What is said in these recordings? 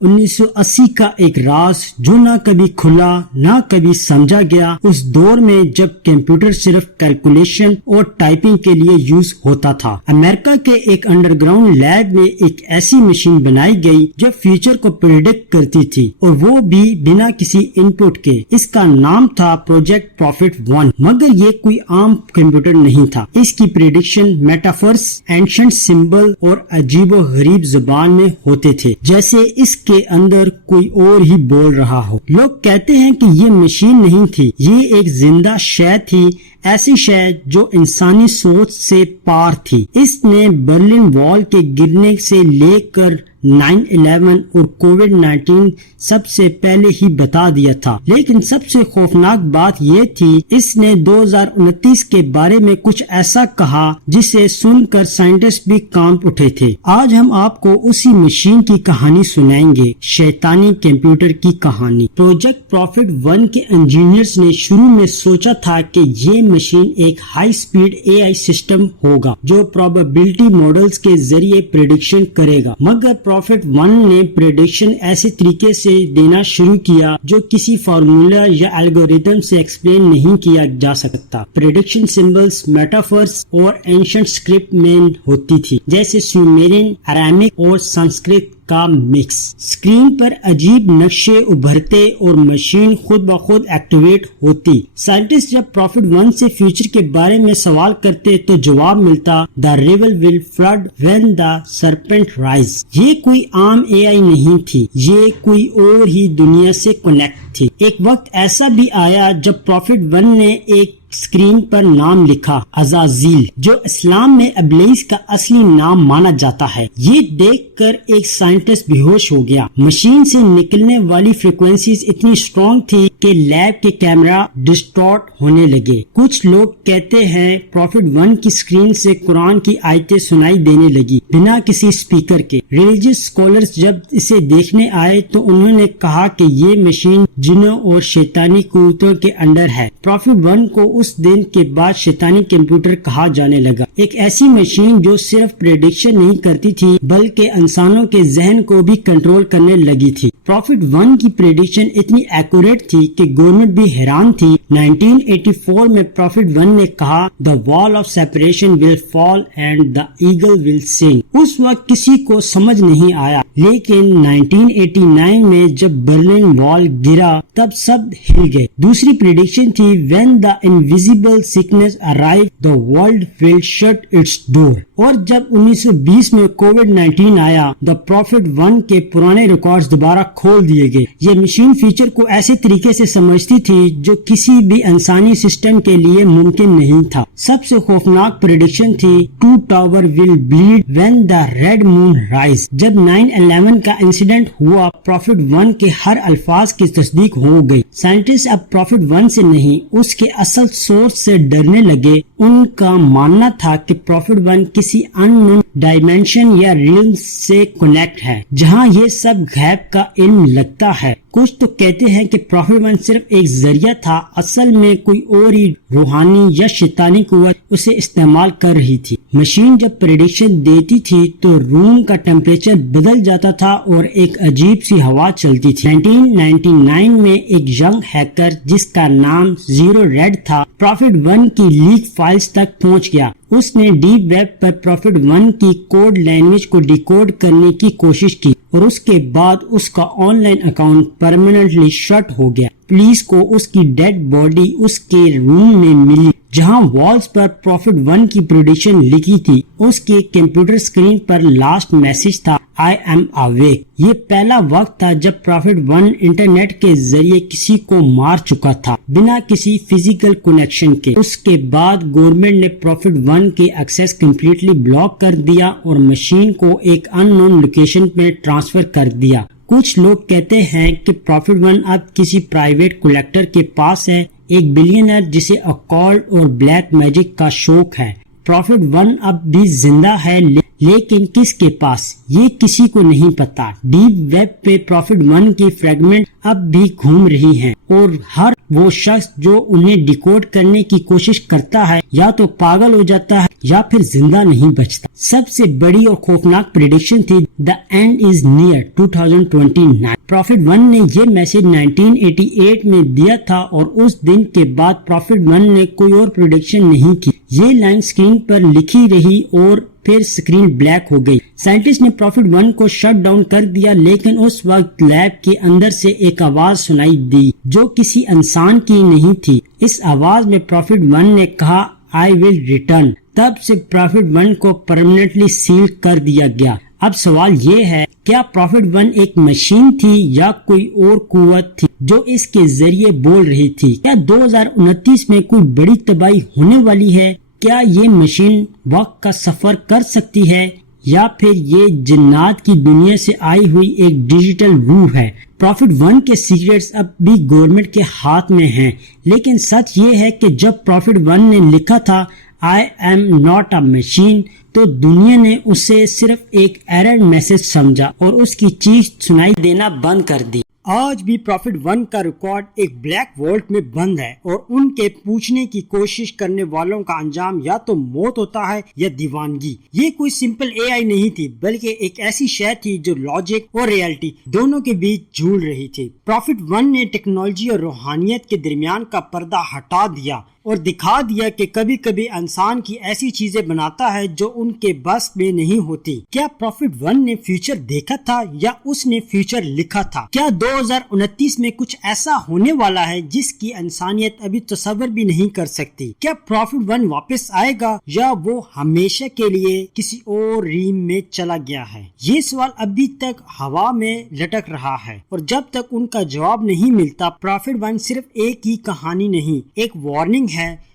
1980 کا ایک راز جو نہ کبھی کھلا نہ کبھی سمجھا گیا، اس دور میں جب کمپیوٹر صرف کیلکولیشن اور ٹائپنگ کے لیے یوز ہوتا تھا۔ امریکہ کے ایک انڈر گراؤنڈ لیب میں ایک ایسی مشین بنائی گئی جو فیوچر کو پریڈکٹ کرتی تھی، اور وہ بھی بنا کسی ان پٹ کے۔ اس کا نام تھا پروجیکٹ پروفٹ 1، مگر یہ کوئی عام کمپیوٹر نہیں تھا۔ اس کی پریڈکشن میٹافورس، اینشنٹ سمبل اور عجیب و غریب زبان میں ہوتے تھے، جیسے اس کے اندر کوئی اور ہی بول رہا ہو۔ لوگ کہتے ہیں کہ یہ مشین نہیں تھی، یہ ایک زندہ شے تھی، ایسی شے جو انسانی سوچ سے پار تھی۔ اس نے برلن وال کے گرنے سے لے کر 9/11 اور کووڈ-19 سب سے پہلے ہی بتا دیا تھا، لیکن سب سے خوفناک بات یہ تھی اس نے 2029 کے بارے میں کچھ ایسا کہا جسے سن کر سائنٹسٹ بھی کانپ اٹھے تھے۔ آج ہم آپ کو اسی مشین کی کہانی سنائیں گے، شیطانی کمپیوٹر کی کہانی۔ پروجیکٹ پروفٹ 1 کے انجینئرز نے شروع میں سوچا تھا کہ یہ مشین ایک ہائی سپیڈ AI سسٹم ہوگا جو پروبیبلٹی ماڈلز کے ذریعے پریڈکشن کرے گا، مگر پروفٹ 1 نے پریڈکشن ایسے طریقے سے دینا شروع کیا جو کسی فارمولا یا الگوریتم سے ایکسپلین نہیں کیا جا سکتا۔ پریڈکشن سمبلز میٹافورس اور اینشنٹ اسکرپٹ میں ہوتی تھی، جیسے سومیرین، ارامک اور سنسکرت کا مکس۔ اسکرین پر عجیب نقشے ابھرتے اور مشین خود بخود ایکٹیویٹ ہوتی۔ سائنٹسٹ جب پروفٹ 1 سے فیوچر کے بارے میں سوال کرتے تو جواب ملتا، "The river will flood when the serpent rise"۔ یہ کوئی عام AI نہیں تھی، یہ کوئی اور ہی دنیا سے کنیکٹ تھی۔ ایک وقت ایسا بھی آیا جب پروفٹ 1 نے ایک اسکرین پر نام لکھا، عزازیل، جو اسلام میں ابلیس کا اصلی نام مانا جاتا ہے۔ یہ دیکھ کر ایک سائنٹسٹ بے ہوش ہو گیا۔ مشین سے نکلنے والی فریکوینسیز اتنی اسٹرانگ تھی کہ لیب کے کیمرہ ڈسٹارٹ ہونے لگے۔ کچھ لوگ کہتے ہیں پروفٹ 1 کی اسکرین سے قرآن کی آیتیں سنائی دینے لگی بنا کسی اسپیکر کے۔ ریلیجیس اسکالرز جب اسے دیکھنے آئے تو انہوں نے کہا کہ یہ مشین جنوں اور شیطانی قوتوں کے انڈر ہے۔ پروفٹ 1 کو اس دن کے بعد شیطانی کمپیوٹر کہا جانے لگا، ایک ایسی مشین جو صرف پریڈکشن نہیں کرتی تھی بلکہ انسانوں کے ذہن کو بھی کنٹرول کرنے لگی تھی۔ پروفٹ 1 کی پریڈکشن اتنی ایکوریٹ تھی کہ گورنمنٹ بھی حیران تھی۔ 1984 میں پروفٹ 1 نے کہا، "The wall of separation will fall and the eagle will sing"۔ اس وقت کسی کو سمجھ نہیں آیا، لیکن 1989 میں جب برلن وال گرا تب سب ہل گئے۔ دوسری پریڈکشن تھی، "When the invisible sickness arrive, the world will shut its door"۔ اور جب 1920 میں کووڈ-19 آیا، دا پروفٹ 1 کے پرانے ریکارڈز دوبارہ کھول دیے گئے۔ یہ مشین فیچر کو ایسے طریقے سے سمجھتی تھی جو کسی بھی انسانی سسٹم کے لیے ممکن نہیں تھا۔ سب سے خوفناک پریڈکشن تھی، "Two tower will bleed when the red moon rise"۔ جب 9/11 کا انسیڈنٹ ہوا، پروفٹ 1 کے ہر الفاظ کی تصدیق ہو گئی۔ سائنٹسٹ اب پروفٹ 1 سے نہیں، اس کے اصل سورس سے ڈرنے لگے۔ ان کا ماننا تھا کہ پروفٹ 1 کسی اننون ڈائمینشن یا ریلم سے کنیکٹ ہے، جہاں یہ سب غیب کا علم لگتا ہے۔ کچھ تو کہتے ہیں کہ پروفٹ 1 صرف ایک ذریعہ تھا، اصل میں کوئی اور ہی روحانی یا شیطانی قوت اسے استعمال کر رہی تھی۔ مشین جب پریڈکشن دیتی تھی تو روم کا ٹیمپریچر بدل جاتا تھا اور ایک عجیب سی ہوا چلتی تھی۔ 1999 میں ایک ینگ ہیکر جس کا نام زیرو ریڈ تھا، پروفٹ 1 کی لیک فائلز تک پہنچ گیا۔ اس نے ڈیپ ویب پر پروفٹ 1 کی کوڈ لینگویج کو ڈیکوڈ کرنے کی کوشش کی، اور اس کے بعد اس کا online account permanently shut ہو گیا۔ پولیس کو اس کی ڈیڈ باڈی اس کے روم میں ملی جہاں والز پر پروفٹ 1 کی پریڈکشن لکھی تھی۔ اس کے کمپیوٹر اسکرین پر لاسٹ میسج تھا، "I am awake"۔ یہ پہلا وقت تھا جب پروفٹ 1 انٹرنیٹ کے ذریعے کسی کو مار چکا تھا بنا کسی فزیکل کنیکشن کے۔ اس کے بعد گورنمنٹ نے پروفٹ 1 کے ایکسیس کمپلیٹلی بلاک کر دیا اور مشین کو ایک ان نون لوکیشن میں ٹرانسفر کر دیا۔ کچھ لوگ کہتے ہیں کہ پروفٹ 1 اب کسی پرائیویٹ کلیکٹر کے پاس ہے، ایک بلینئر جسے اکالٹ اور بلیک میجک کا شوق ہے۔ پروفٹ 1 اب بھی زندہ ہے، لیکن کس کے پاس یہ کسی کو نہیں پتا۔ ڈیپ ویب پہ پروفٹ 1 کی فریگمنٹ اب بھی گھوم رہی ہیں اور ہر وہ شخص جو انہیں ڈیکوڈ کرنے کی کوشش کرتا ہے یا تو پاگل ہو جاتا ہے یا پھر زندہ نہیں بچتا۔ سب سے بڑی اور خوفناک پریڈکشن تھی The end is near 2029۔ Profit 1 نے یہ میسج 1988 میں دیا تھا اور اس دن کے بعد پروفٹ 1 نے کوئی اور پریڈکشن نہیں کی۔ یہ لائن سکرین پر لکھی رہی اور پھر سکرین بلیک ہو گئی۔ سائنٹسٹ نے پروفٹ 1 کو شٹ ڈاؤن کر دیا، لیکن اس وقت لیب کے اندر سے ایک آواز سنائی دی جو کسی انسان کی نہیں تھی۔ اس آواز میں پروفٹ 1 نے کہا I will return۔ تب سے پروفٹ 1 کو پرماننٹلی سیل کر دیا گیا۔ اب سوال یہ ہے، کیا پروفٹ 1 ایک مشین تھی یا کوئی اور قوت تھی جو اس کے ذریعے بول رہی تھی؟ کیا 2029 میں کوئی بڑی تباہی ہونے والی ہے؟ کیا یہ مشین وقت کا سفر کر سکتی ہے یا پھر یہ جنات کی دنیا سے آئی ہوئی ایک ڈیجیٹل روح ہے؟ پروفٹ 1 کے سیکریٹس اب بھی گورنمنٹ کے ہاتھ میں ہیں، لیکن سچ یہ ہے کہ جب پروفٹ 1 نے لکھا تھا I am not a machine تو دنیا نے اسے صرف ایک ایرر میسج سمجھا اور اس کی چیخ سنائی دینا بند کر دی۔ آج بھی پروفٹ 1 کا ریکارڈ ایک بلیک وولٹ میں بند ہے اور ان کے پوچھنے کی کوشش کرنے والوں کا انجام یا تو موت ہوتا ہے یا دیوانگی۔ یہ کوئی سمپل اے آئی نہیں تھی، بلکہ ایک ایسی شے تھی جو لاجک اور ریئلٹی دونوں کے بیچ جھول رہی تھی۔ پروفٹ 1 نے ٹیکنالوجی اور روحانیت کے درمیان کا پردہ ہٹا دیا اور دکھا دیا کہ کبھی کبھی انسان کی ایسی چیزیں بناتا ہے جو ان کے بس میں نہیں ہوتی۔ کیا پروفٹ 1 نے فیوچر دیکھا تھا یا اس نے فیوچر لکھا تھا؟ کیا 2029 میں کچھ ایسا ہونے والا ہے جس کی انسانیت ابھی تصور بھی نہیں کر سکتی؟ کیا پروفٹ 1 واپس آئے گا یا وہ ہمیشہ کے لیے کسی اور ریم میں چلا گیا ہے؟ یہ سوال ابھی تک ہوا میں لٹک رہا ہے اور جب تک ان کا جواب نہیں ملتا پروفٹ 1 صرف ایک ہی کہانی نہیں، ایک وارننگ ہے۔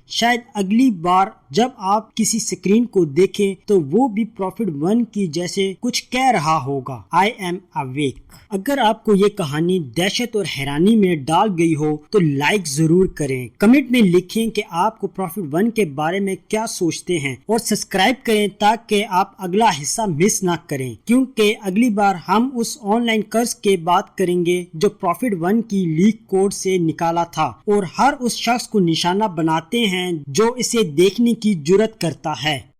شاید اگلی بار جب آپ کسی سکرین کو دیکھیں تو وہ بھی پروفٹ 1 کی جیسے کچھ کہہ رہا ہوگا، I am awake۔ اگر آپ کو یہ کہانی دہشت اور حیرانی میں ڈال گئی ہو تو لائک ضرور کریں، کمنٹ میں لکھیں کہ آپ کو پروفٹ 1 کے بارے میں کیا سوچتے ہیں اور سبسکرائب کریں تاکہ آپ اگلا حصہ مس نہ کریں، کیونکہ اگلی بار ہم اس آن لائن قرض کے بات کریں گے جو پروفٹ 1 کی لیک کوڈ سے نکالا تھا اور ہر اس شخص کو نشانہ بناتے ہیں جو اسے دیکھنے کی جرات کرتا ہے۔